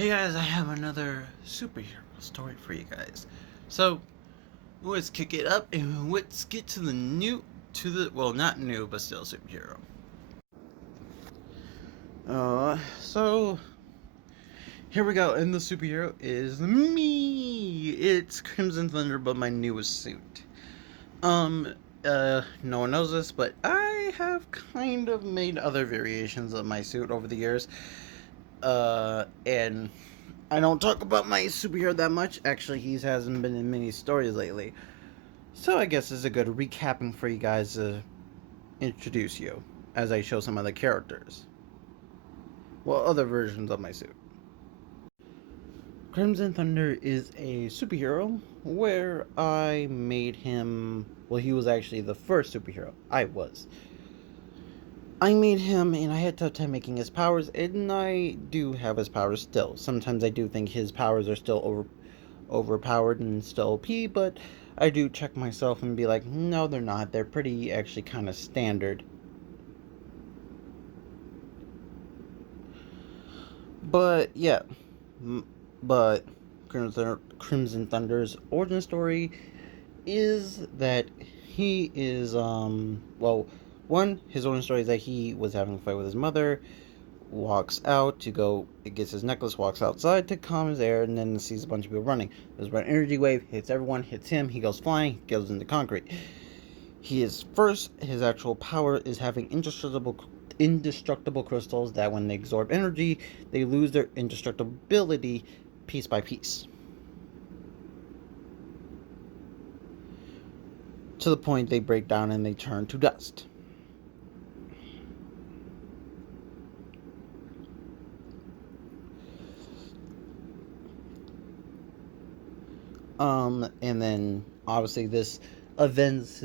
Hey guys, I have another superhero story for you guys. So, let's kick it up and let's get to well, not new, but still superhero. So, here we go, and the superhero is me! It's Crimson Thunder, but my newest suit. No one knows this, but I have kind of made other variations of my suit over the years. And I don't talk about my superhero that much. Actually, he hasn't been in many stories lately. So I guess it's a good recapping for you guys to introduce you as I show some other characters. Well, other versions of my suit. Crimson Thunder is a superhero where I made him. Well, he was actually the first superhero. I made him, and I had a tough time making his powers, and I do have his powers still. Sometimes I do think his powers are still overpowered and still OP, but I do check myself and be like, no, they're not. They're pretty actually kind of standard. But yeah, but Crimson Thunder's origin story is that he is well, one, his origin story is that he was having a fight with his mother, walks out to go, it gets his necklace, walks outside to calm his air, and then sees a bunch of people running. There's an energy wave, hits everyone, hits him, he goes flying, goes into concrete. His actual power is having indestructible crystals that when they absorb energy, they lose their indestructibility piece by piece. To the point they break down and they turn to dust. And then obviously this events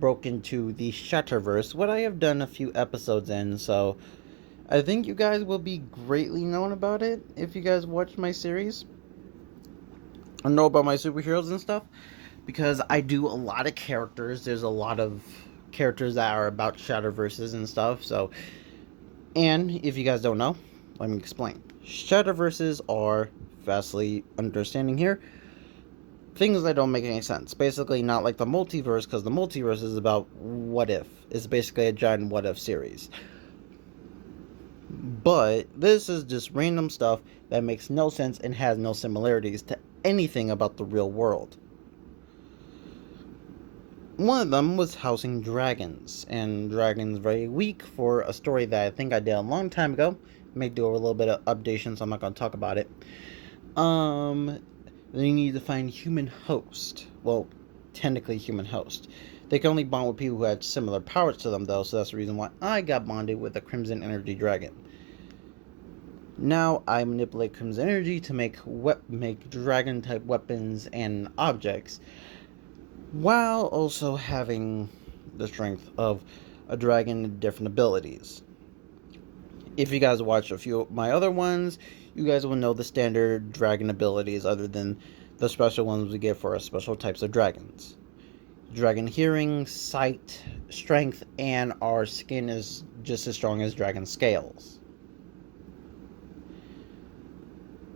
broke into the Shatterverse, what I have done a few episodes in, so I think you guys will be greatly known about it if you guys watch my series or know about my superheroes and stuff, because I do a lot of characters. There's a lot of characters that are about Shatterverses and stuff, so, and if you guys don't know, let me explain. Shatterverses are, vastly understanding here, things that don't make any sense. Basically, not like the multiverse, because the multiverse is about what if. It's basically a giant what if series. But this is just random stuff that makes no sense and has no similarities to anything about the real world. One of them was housing dragons, and dragons very weak for a story that I think I did a long time ago. May do a little bit of updation, so I'm not going to talk about it. They need to find human host. Well, technically human host. They can only bond with people who had similar powers to them, though, so that's the reason why I got bonded with a Crimson Energy Dragon. Now I manipulate Crimson Energy to make dragon-type weapons and objects, while also having the strength of a dragon and different abilities. If you guys watch a few of my other ones, you guys will know the standard dragon abilities other than the special ones we get for our special types of dragons. Dragon hearing, sight, strength, and our skin is just as strong as dragon scales.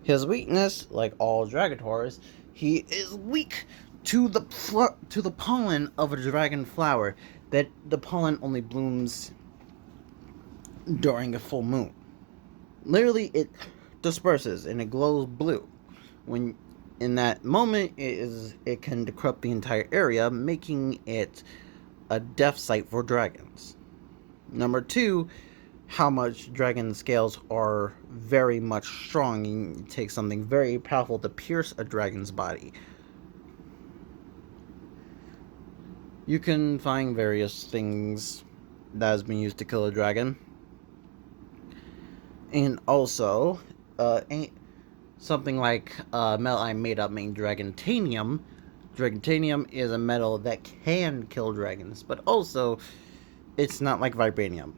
His weakness, like all Dragontaurs, he is weak to the pollen of a dragon flower. That the pollen only blooms during a full moon. Literally, it disperses and it glows blue. When in that moment, it can corrupt the entire area, making it a death site for dragons. Number two, how much dragon scales are very much strong, and it takes something very powerful to pierce a dragon's body. You can find various things that has been used to kill a dragon. And also, something like metal I made up named Dragantanium. Dragantanium is a metal that can kill dragons, but also it's not like vibranium.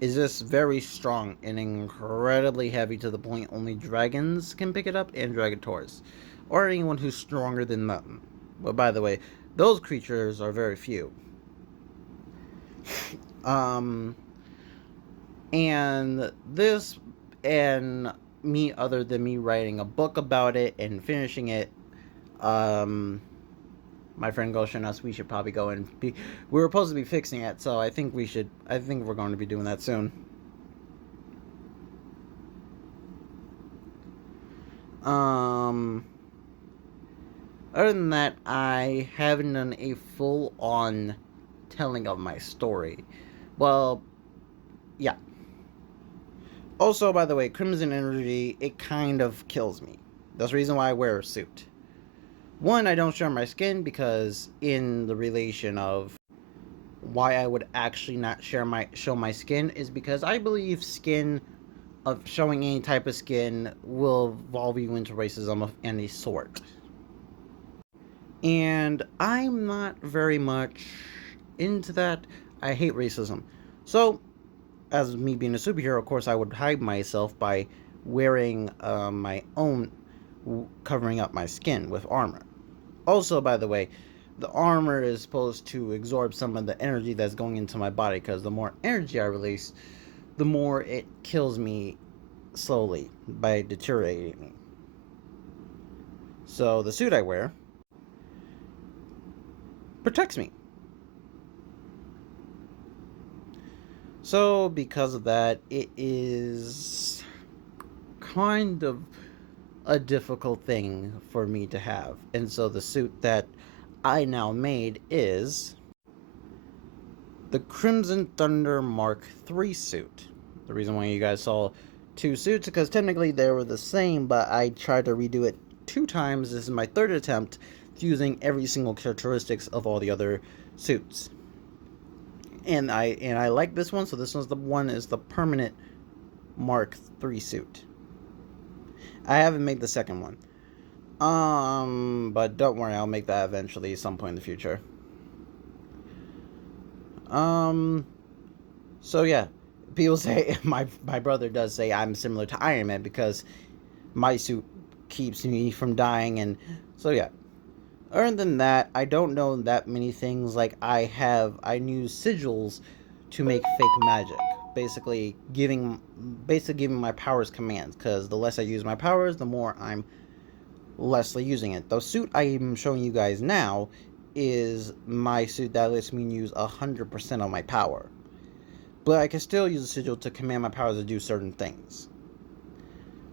It's just very strong and incredibly heavy to the point only dragons can pick it up and Dragontaurs, or anyone who's stronger than them. But by the way, those creatures are very few. And this, and me other than me writing a book about it and finishing it. Um, my friend Ghost and us, we should probably go and be. We were supposed to be fixing it, so I think we should. I think we're going to be doing that soon. Um, Other than that, I haven't done a full on telling of my story. Well, yeah. Also, by the way, Crimson Energy, it kind of kills me. That's the reason why I wear a suit. One, I don't show my skin because in the relation of why I would actually not show my skin is because I believe skin of showing any type of skin will involve you into racism of any sort. And I'm not very much into that. I hate racism. So, as me being a superhero, of course, I would hide myself by wearing my own, covering up my skin with armor. Also, by the way, the armor is supposed to absorb some of the energy that's going into my body because the more energy I release, the more it kills me slowly by deteriorating me. So, the suit I wear protects me. So, because of that, it is kind of a difficult thing for me to have. And so, the suit that I now made is the Crimson Thunder Mark III suit. The reason why you guys saw two suits is because technically they were the same, but I tried to redo it two times. This is my third attempt using every single characteristics of all the other suits. And I like this one, so this one's the one is the permanent Mark III suit. I haven't made the second one. But don't worry, I'll make that eventually at some point in the future. Um, so yeah, people say my brother does say I'm similar to Iron Man because my suit keeps me from dying, and so yeah. Other than that, I don't know that many things. Like I use sigils to make fake magic. Basically giving my powers commands. Because the less I use my powers, the more I'm lessly using it. The suit I am showing you guys now is my suit that lets me use 100% of my power. But I can still use a sigil to command my powers to do certain things.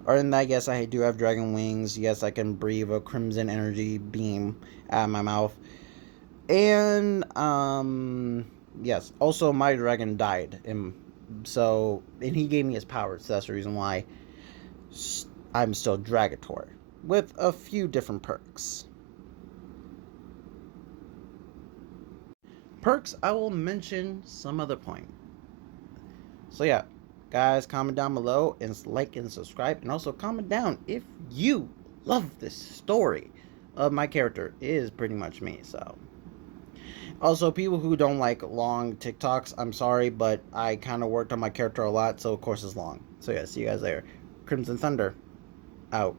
Other than that, yes, I do have dragon wings. Yes, I can breathe a crimson energy beam out of my mouth. And, yes, also my dragon died. And he gave me his powers, so that's the reason why I'm still Dragator. With a few different perks. Perks I will mention some other point. So yeah, guys, comment down below and like and subscribe, and also comment down if you love this story of my character. It is pretty much me. So also, people who don't like long TikToks, I'm sorry, but I kind of worked on my character a lot, so of course it's long. So yeah, see you guys there. Crimson Thunder out.